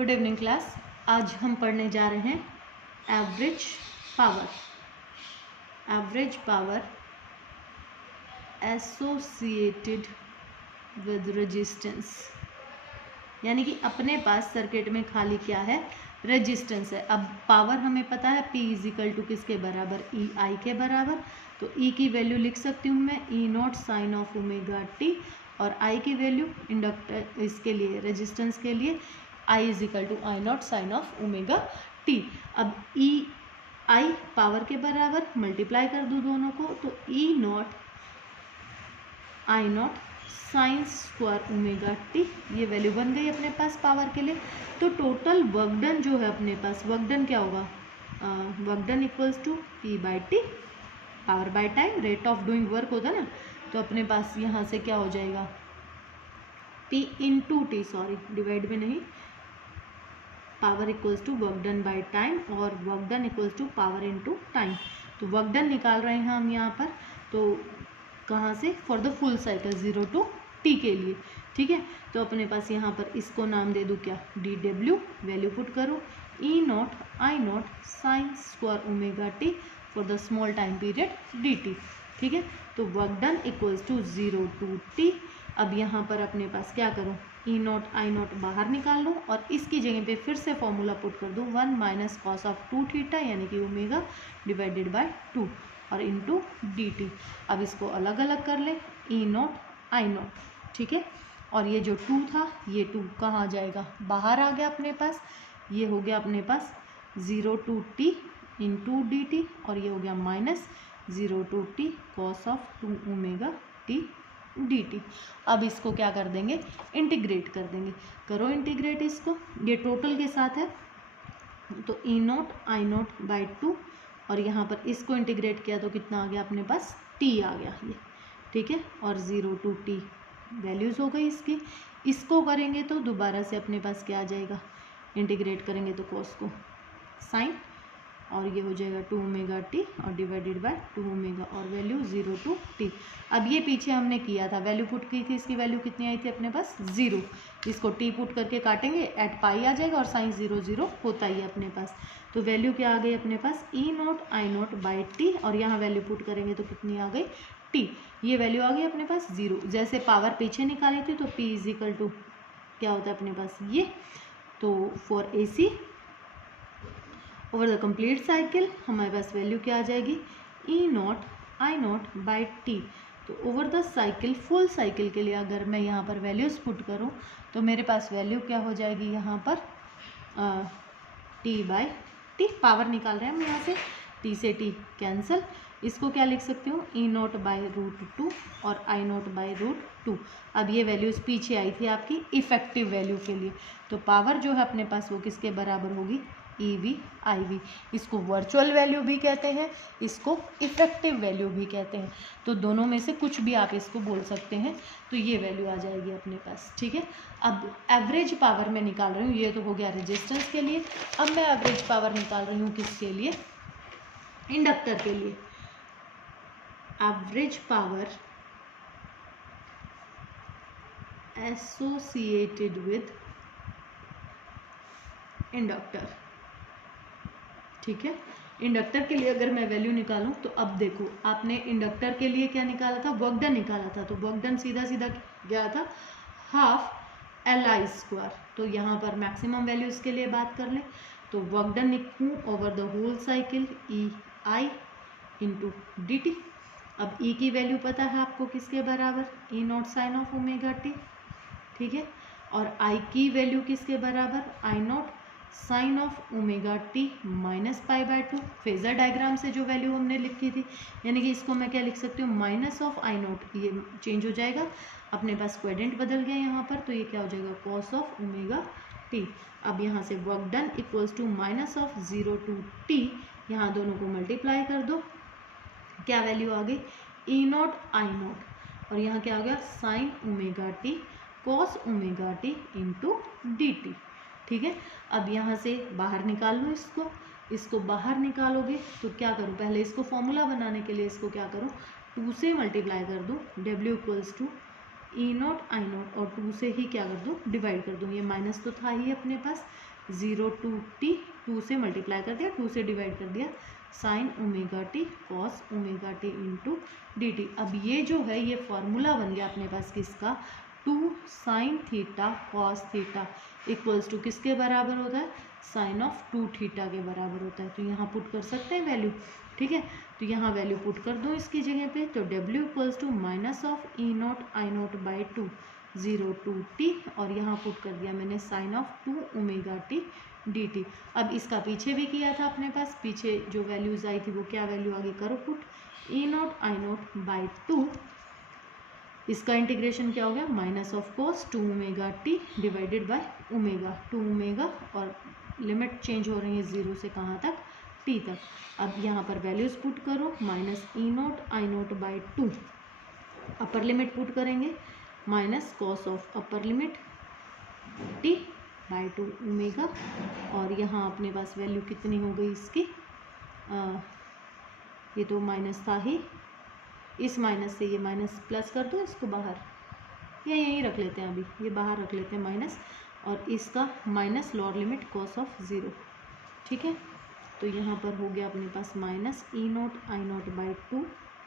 Good evening class. आज हम पढ़ने जा रहे हैं average power. Average power associated with resistance, यानी कि अपने पास सर्किट में खाली क्या है, रेजिस्टेंस है। अब पावर हमें पता है P इजिकल टू किसके बराबर, ई आई के बराबर। तो E की वैल्यू लिख सकती हूँ मैं E naught sine of omega t, और I की वैल्यू इंडक्टर इसके लिए रेजिस्टेंस के लिए I is equal to I naught sine of omega t. अब ई आई पावर के बराबर मल्टीप्लाई कर दूँ दोनों को, तो E not I naught sine square omega t, ये वैल्यू बन गई अपने पास पावर के लिए। तो टोटल वर्क डन जो है अपने पास, वर्क डन क्या होगा, work done equals to P by T, power by time, rate of doing work होता है ना। तो अपने पास यहाँ से क्या हो जाएगा, P into t, sorry divide में नहीं, power equals to work done by time, और work done equals to power into time. तो वर्क डन निकाल रहे हैं हम यहाँ पर, तो कहाँ से, for the full cycle 0 to t के लिए, ठीक है। तो अपने पास यहाँ पर इसको नाम दे दूँ क्या, dw, वैल्यू पुट करो E not I naught sine square omega t for the small time period dt, ठीक है। तो work done equals to 0 to t। अब यहाँ पर अपने पास क्या करो, ई नॉट आई नॉट बाहर निकाल लो, और इसकी जगह पे फिर से फॉर्मूला पुट कर दूँ 1 माइनस कॉस ऑफ 2 थीटा, यानी कि ओमेगा डिवाइडेड बाय 2 और इंटू डी टी। अब इसको अलग अलग कर ले, ई नॉट आई नॉट, ठीक है। और ये जो 2 था, ये 2 कहाँ जाएगा, बाहर आ गया अपने पास। ये हो गया अपने पास 0 to T into D T, और ये हो गया minus 0 to T cos of 2 omega T D T. अब इसको क्या कर देंगे, इंटीग्रेट कर देंगे। करो इंटीग्रेट इसको, ये टोटल के साथ है, तो E not I not by 2, और यहाँ पर इसको इंटीग्रेट किया तो कितना आ गया अपने पास, t आ गया ये, ठीक है। और 0 टू t वैल्यूज़ हो गई इसकी। इसको करेंगे तो दोबारा से अपने पास क्या आ जाएगा, इंटीग्रेट करेंगे तो कॉस को साइन, और ये हो जाएगा 2 ओमेगा टी और डिवाइडेड बाय 2 ओमेगा, और वैल्यू 0 टू t। अब ये पीछे हमने किया था, वैल्यू पुट की थी, इसकी वैल्यू कितनी आई थी अपने पास 0। इसको t पुट करके काटेंगे, एट पाई आ जाएगा, और साइन 0 0 होता ही है अपने पास। तो वैल्यू क्या आ गई अपने पास, E not I not by t, और यहाँ वैल्यू पुट करेंगे तो कितनी आ गई t, ये वैल्यू आ गई अपने पास 0। जैसे पावर पीछे निकाली थी, तो p इजिकल टू क्या होता है अपने पास ये, तो for A C over the complete cycle हमारे पास वैल्यू क्या आ जाएगी, E not I not by t. तो over the cycle, full cycle के लिए अगर मैं यहाँ पर वैल्यूज पुट करूँ, तो मेरे पास वैल्यू क्या हो जाएगी यहाँ पर, टी बाई टी, पावर निकाल रहे हैं हम यहाँ से, टी से टी कैंसिल। इसको क्या लिख सकती हूँ, ई नॉट बाई रूट 2 और आई नॉट बाई रूट 2। अब ये वैल्यूज़ पीछे आई थी आपकी इफेक्टिव वैल्यू के लिए, तो पावर जो है अपने पास वो किसके बराबर होगी, ई वी आई वी। इसको वर्चुअल वैल्यू भी कहते हैं, इसको इफेक्टिव वैल्यू भी कहते हैं, तो दोनों में से कुछ भी आप इसको बोल सकते हैं। तो ये वैल्यू आ जाएगी अपने पास, ठीक है। अब एवरेज पावर मैं निकाल रही हूँ, ये तो हो गया रेजिस्टेंस के लिए। अब मैं एवरेज पावर निकाल रही हूँ किसके लिए, इंडक्टर के लिए। Average power associated with inductor, ठीक है। इंडक्टर के लिए अगर मैं वैल्यू निकालूं, तो अब देखो आपने इंडक्टर के लिए क्या निकाला था, वर्क डन निकाला था, तो वर्क डन सीधा सीधा गया था हाफ एल आई स्क्वायर। तो यहाँ पर मैक्सिमम वैल्यू इसके लिए बात कर लें, तो वर्क डन लिखूँ over the whole cycle E I into D T. अब ई की वैल्यू पता है आपको किसके बराबर, E naught sine of omega t, ठीक है। और आई की वैल्यू किसके बराबर, I naught sine of omega T minus pi by 2। Phasor diagram से जो वैल्यू हमने लिखी थी, यानी कि इसको मैं क्या लिख सकती हूँ, माइनस ऑफ आई नॉट, ये चेंज हो जाएगा, अपने पास क्वेडेंट बदल गया यहाँ पर, तो ये क्या हो जाएगा, कॉस ऑफ ओमेगा टी। अब यहाँ से work done equals to minus of 0 to T, यहाँ दोनों को मल्टीप्लाई कर दो, क्या वैल्यू आ गई, ई नॉट आई नॉट, और यहाँ क्या आ गया, sign omega T cos omega T into D T, ठीक है। अब यहाँ से बाहर निकाल लो इसको बाहर निकालोगे तो क्या करूँ, पहले इसको फॉर्मूला बनाने के लिए इसको क्या करूँ, 2 से मल्टीप्लाई कर दूँ, W equals to E not I not, और 2 से ही क्या कर दूँ, डिवाइड कर दूँ। ये माइनस तो था ही अपने पास, 0 टू टी, 2 से मल्टीप्लाई कर दिया, 2 से डिवाइड कर दिया, sign omega T cos omega T into D T. अब ये जो है ये फॉर्मूला बन गया अपने पास किसका, 2 sine theta cos theta equals to किसके बराबर होता है, साइन ऑफ 2 थीटा के बराबर होता है। तो यहाँ पुट कर सकते हैं वैल्यू, ठीक है। तो यहाँ वैल्यू पुट कर दो इसकी जगह पे, तो W equals to minus of E not I not by 2 0 to T, और यहाँ पुट कर दिया मैंने sine of 2 omega T D T. अब इसका पीछे भी किया था अपने पास, पीछे जो वैल्यूज आई थी वो क्या वैल्यू आगे करो put, E not I not by 2, इसका इंटीग्रेशन क्या हो गया, minus of cos 2 omega T divided by omega 2 omega, और लिमिट चेंज हो रही है 0 से कहाँ तक, टी तक। अब यहाँ पर वैल्यूज पुट करो, minus E not I not by 2, upper limit put करेंगे, minus cos of upper limit t by 2 omega, और यहाँ अपने पास वैल्यू कितनी हो गई इसकी, ये तो माइनस था ही, इस माइनस से ये माइनस प्लस कर दो इसको बाहर, या यहीं रख लेते हैं, अभी ये बाहर रख लेते हैं माइनस, और इसका minus lower limit cos of 0, ठीक है। तो यहाँ पर हो गया अपने पास minus E not I not by 2,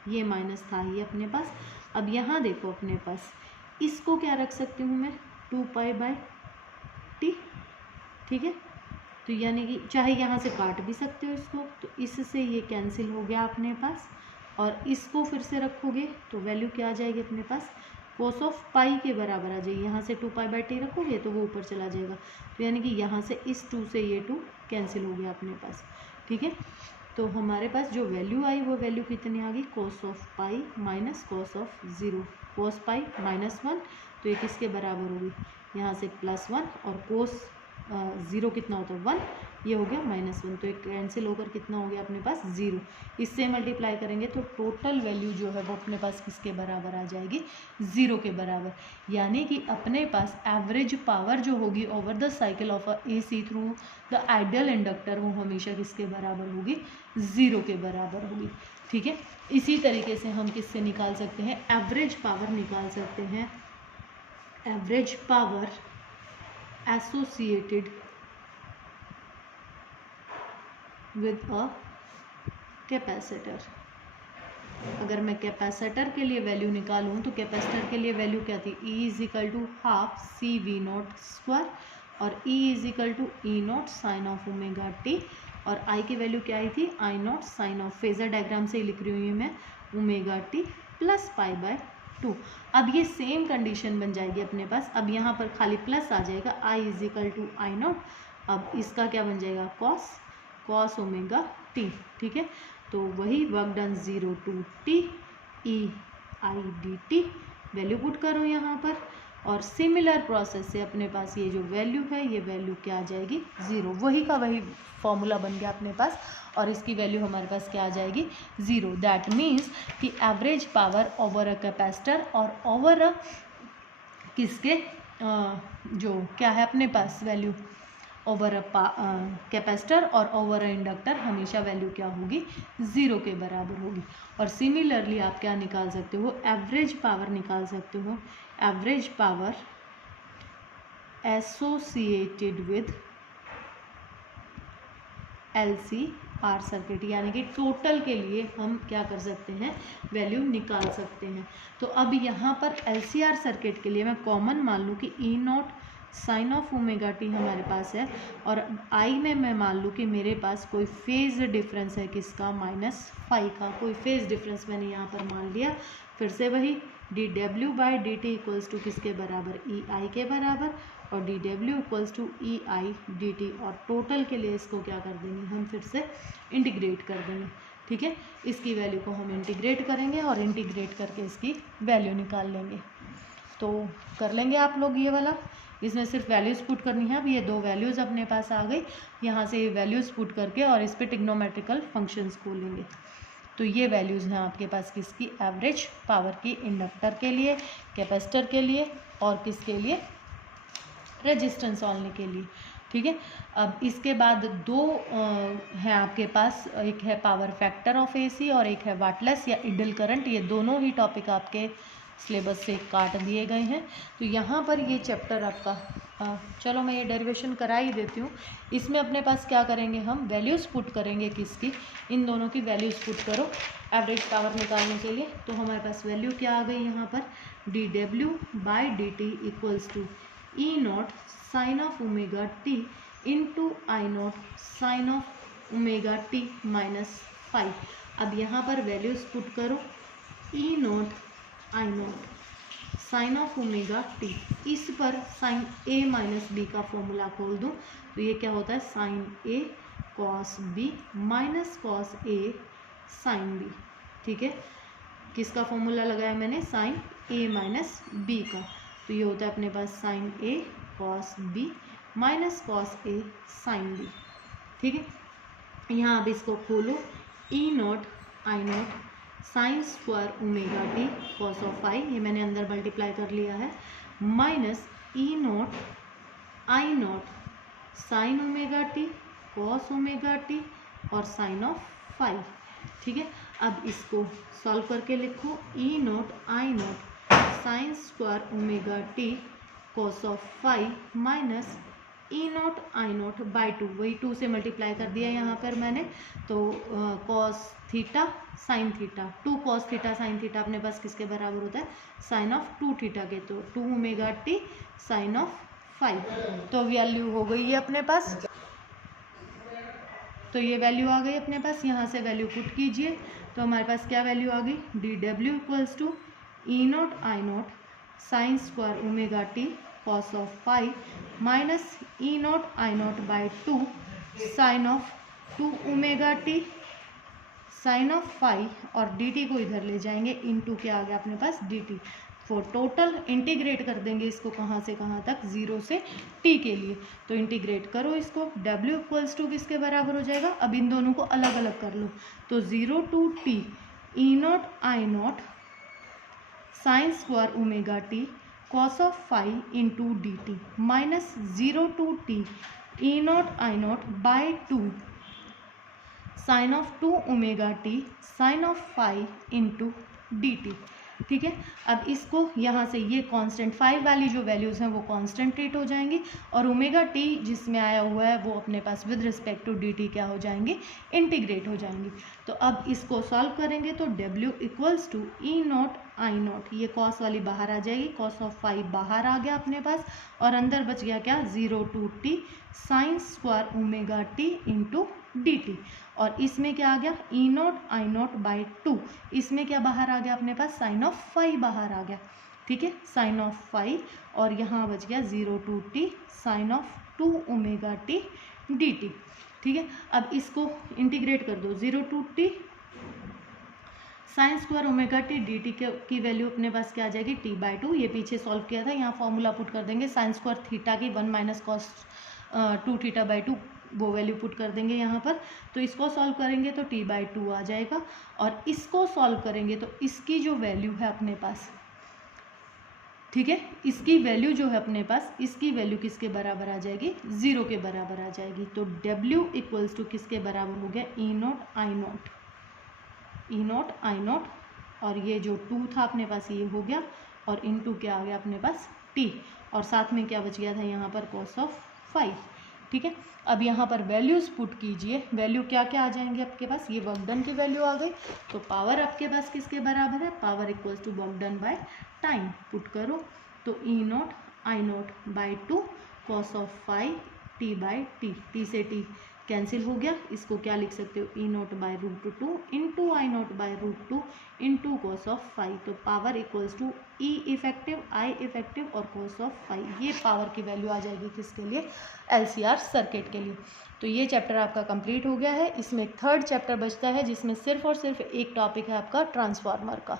ये माइनस था ही अपने पास। अब यहाँ देखो अपने पास इसको क्या रख सकती हूँ मैं, 2 पाई बाई टी, ठीक है। तो यानी कि चाहे यहाँ से काट भी सकते हो इसको, तो इससे ये कैंसिल हो गया अपने पास, और इसको फिर से रखोगे तो वैल्यू क्या आ जाएगी अपने पास, कोस ऑफ पाई के बराबर आ जाएगी। यहाँ से 2 पाई बाई टी रखोगे तो वो ऊपर चला जाएगा, तो यानी कि यहाँ से इस 2 से ये 2 कैंसिल हो गया अपने पास, ठीक है। तो हमारे पास जो वैल्यू आई वो वैल्यू कितनी आ गई, cos of pi minus cos of 0, कोस पाई -1, तो ये किसके बराबर होगी, यहाँ से +1, और कोस 0 कितना होता है 1, ये हो गया -1, तो एक कैंसिल होकर कितना हो गया अपने पास 0। इससे मल्टीप्लाई करेंगे तो टोटल वैल्यू जो है वो अपने पास किसके बराबर आ जाएगी, 0 के बराबर। यानी कि अपने पास एवरेज पावर जो होगी over the cycle of a AC through the ideal inductor वो हमेशा किसके बराबर होगी, 0 के बराबर होगी, ठीक है। इसी तरीके से हम किससे निकाल सकते हैं, एवरेज पावर निकाल सकते हैं, average power associated with a capacitor. अगर मैं कैपेसिटर के लिए वैल्यू निकालूं तो कैपेसिटर के लिए वैल्यू क्या थी, E is equal to half C V naught square, और E is equal to E naught sine of omega t, और I की वैल्यू क्या आई थी, I naught sine of, phasor diagram से ही लिख रही हूँ मैं, omega t plus pi by 2। अब ये सेम कंडीशन बन जाएगी अपने पास, अब यहाँ पर खाली प्लस आ जाएगा, I is equal to I not, अब इसका क्या बन जाएगा, कॉस ओमेगा टी, ठीक है। तो वही work done 0 to T E I D T, value put करो यहाँ पर, और सिमिलर प्रोसेस से अपने पास ये जो वैल्यू है ये वैल्यू क्या आ जाएगी, 0, वही का वही फॉर्मूला बन गया अपने पास, और इसकी वैल्यू हमारे पास क्या आ जाएगी, 0। दैट मीन्स कि average power over a capacitor और ओवर अ किसके जो क्या है अपने पास वैल्यू, ओवर अ कैपेसिटर और ओवर अ इंडक्टर हमेशा वैल्यू क्या होगी, 0 के बराबर होगी। और सिमिलरली आप क्या निकाल सकते हो, एवरेज पावर निकाल सकते हो, average power associated with LCR circuit, यानी कि टोटल के लिए हम क्या कर सकते हैं, वैल्यू निकाल सकते हैं। तो अब यहाँ पर LCR सर्किट के लिए मैं कॉमन मान लूँ कि E naught sine of omega t हमारे पास है, और आई में मैं मान लूँ कि मेरे पास कोई फेज डिफरेंस है किसका, -5 का कोई फेज डिफरेंस मैंने यहाँ पर मान लिया। फिर से वही dW by dt equals to किसके बराबर, EI के बराबर, और dW equals to EI dt, और टोटल के लिए इसको क्या कर देंगे हम, फिर से इंटीग्रेट कर देंगे, ठीक है। इसकी वैल्यू को हम इंटीग्रेट करेंगे और इंटीग्रेट करके इसकी वैल्यू निकाल लेंगे। तो कर लेंगे आप लोग ये वाला, इसमें सिर्फ वैल्यूज़ पुट करनी है। अब ये 2 वैल्यूज़ अपने पास आ गई, यहाँ से ये वैल्यूज़ पुट करके और इस पर ट्रिग्नोमेट्रिकल फंक्शंस को लेंगे। तो ये वैल्यूज़ हैं आपके पास किसकी, एवरेज पावर की, इंडक्टर के लिए, कैपेसिटर के लिए, और किसके लिए, रेजिस्टेंस ओनली के लिए, ठीक है। अब इसके बाद 2 हैं आपके पास, एक है पावर फैक्टर ऑफ AC और एक है वाटलेस या इडल करंट। ये दोनों ही टॉपिक आपके सिलेबस से काट दिए गए हैं। तो यहाँ पर ये चैप्टर आपका चलो मैं ये डेरिवेशन करा ही देती हूँ। इसमें अपने पास क्या करेंगे, हम वैल्यूज़ पुट करेंगे किसकी, इन दोनों की वैल्यूज़ पुट करो एवरेज पावर निकालने के लिए। तो हमारे पास वैल्यू क्या आ गई यहाँ पर, dw/dt equals to E0 sine of omega T into I0 sine of omega T minus 5। अब यहाँ पर वैल्यूज़ पुट करो, E0 I0 sine of omega T, इस पर साइन ए माइनस बी का फॉर्मूला खोल दूँ तो ये क्या होता है, sign A cos B minus cos A sine B. ठीक है, किसका फॉर्मूला लगाया मैंने, साइन ए माइनस बी का। तो ये होता है अपने पास sine A cos B minus cos A sine B. ठीक है, यहाँ अब इसको खोलो, E0 I0 sine square omega T cos of I, ये मैंने अंदर मल्टीप्लाई कर लिया है, minus E0 I0 sine omega T cos omega t और साइन ऑफ 5। ठीक है, अब इसको सॉल्व करके लिखो, E0 I0 sine square omega T cos of 5 minus E0 I0 by 2, वही 2 से मल्टीप्लाई कर दिया यहाँ पर मैंने, तो cos theta sine theta, 2 cos theta sine theta अपने पास किसके बराबर होता है, साइन ऑफ 2 थीटा के, तो 2 ओमेगा टी साइन ऑफ 5। तो वैल्यू हो गई है अपने पास, तो ये वैल्यू आ गई अपने पास, यहाँ से वैल्यू पुट कीजिए तो हमारे पास क्या वैल्यू आ गई, dw equals to E0 I0 sine square omega T cos of 5 minus E0 I0 by 2 sine of 2 omega T sine of 5 और dt को इधर ले जाएंगे, इनटू क्या आ गया अपने पास dt। फॉर टोटल इंटीग्रेट कर देंगे इसको कहाँ से कहाँ तक, 0 से t के लिए, तो इंटीग्रेट करो इसको, w इक्वल्स टू किसके बराबर हो जाएगा, अब इन दोनों को अलग अलग कर लो, तो 0 to t E0 I0 sine square omega T cos of 5 into D T minus 0 to T E0 I0 by 2 sine of 2 omega T sine of 5 into D T. ठीक है, अब इसको यहाँ से ये कांस्टेंट 5 वाली जो वैल्यूज़ हैं वो कांस्टेंट ट्रीट हो जाएंगी और ओमेगा टी जिसमें आया हुआ है वो अपने पास with respect to d t क्या हो जाएंगी, इंटीग्रेट हो जाएंगी। तो अब इसको सॉल्व करेंगे तो W equals to E0 I0, ये कॉस वाली बाहर आ जाएगी, कॉस ऑफ 5 बाहर आ गया अपने पास और अंदर बच गया क्या, 0 to T sine square omega T into D T, और इसमें क्या आ गया, E0 I0 बाई 2, इसमें क्या बाहर आ गया अपने पास, साइन ऑफ 5 बाहर आ गया। ठीक है, साइन ऑफ 5 और यहाँ बच गया 0 to T sine of 2 omega T D T. ठीक है, अब इसको इंटीग्रेट कर दो, 0 to T sine square omega T D T की वैल्यू अपने पास क्या आ जाएगी, टी बाई 2, ये पीछे सॉल्व किया था, यहाँ फॉर्मूला पुट कर देंगे, साइन स्क्वायर थीटा की 1 माइनस कॉस 2 थीटा बाई 2, वो वैल्यू पुट कर देंगे यहाँ पर। तो इसको सॉल्व करेंगे तो t बाई 2 आ जाएगा और इसको सॉल्व करेंगे तो इसकी जो वैल्यू है अपने पास, ठीक है, इसकी वैल्यू जो है अपने पास, इसकी वैल्यू किसके बराबर आ जाएगी, 0 के बराबर आ जाएगी। तो W इक्वल्स टू किसके बराबर हो गया, E0 I0 और ये जो 2 था अपने पास ये हो गया और इनटू क्या आ गया अपने पास t, और साथ में क्या बच गया था यहाँ पर कॉस ऑफ 5। ठीक है, अब यहाँ पर वैल्यूज़ पुट कीजिए, वैल्यू क्या क्या आ जाएंगे आपके पास, ये वर्क डन की वैल्यू आ गई, तो पावर आपके पास किसके बराबर है, power equals to work done by time, put करो तो E0 I0 by 2 cos of 5 t by T से t कैंसिल हो गया, इसको क्या लिख सकते हो, E0 by root 2 into I0 by root 2 into cos of 5, तो power equals to E effective I effective और कॉस ऑफ 5, ये पावर की वैल्यू आ जाएगी किसके लिए, LCR सर्किट के लिए। तो ये चैप्टर आपका कंप्लीट हो गया है, इसमें थर्ड चैप्टर बचता है जिसमें सिर्फ और सिर्फ एक टॉपिक है आपका ट्रांसफार्मर का।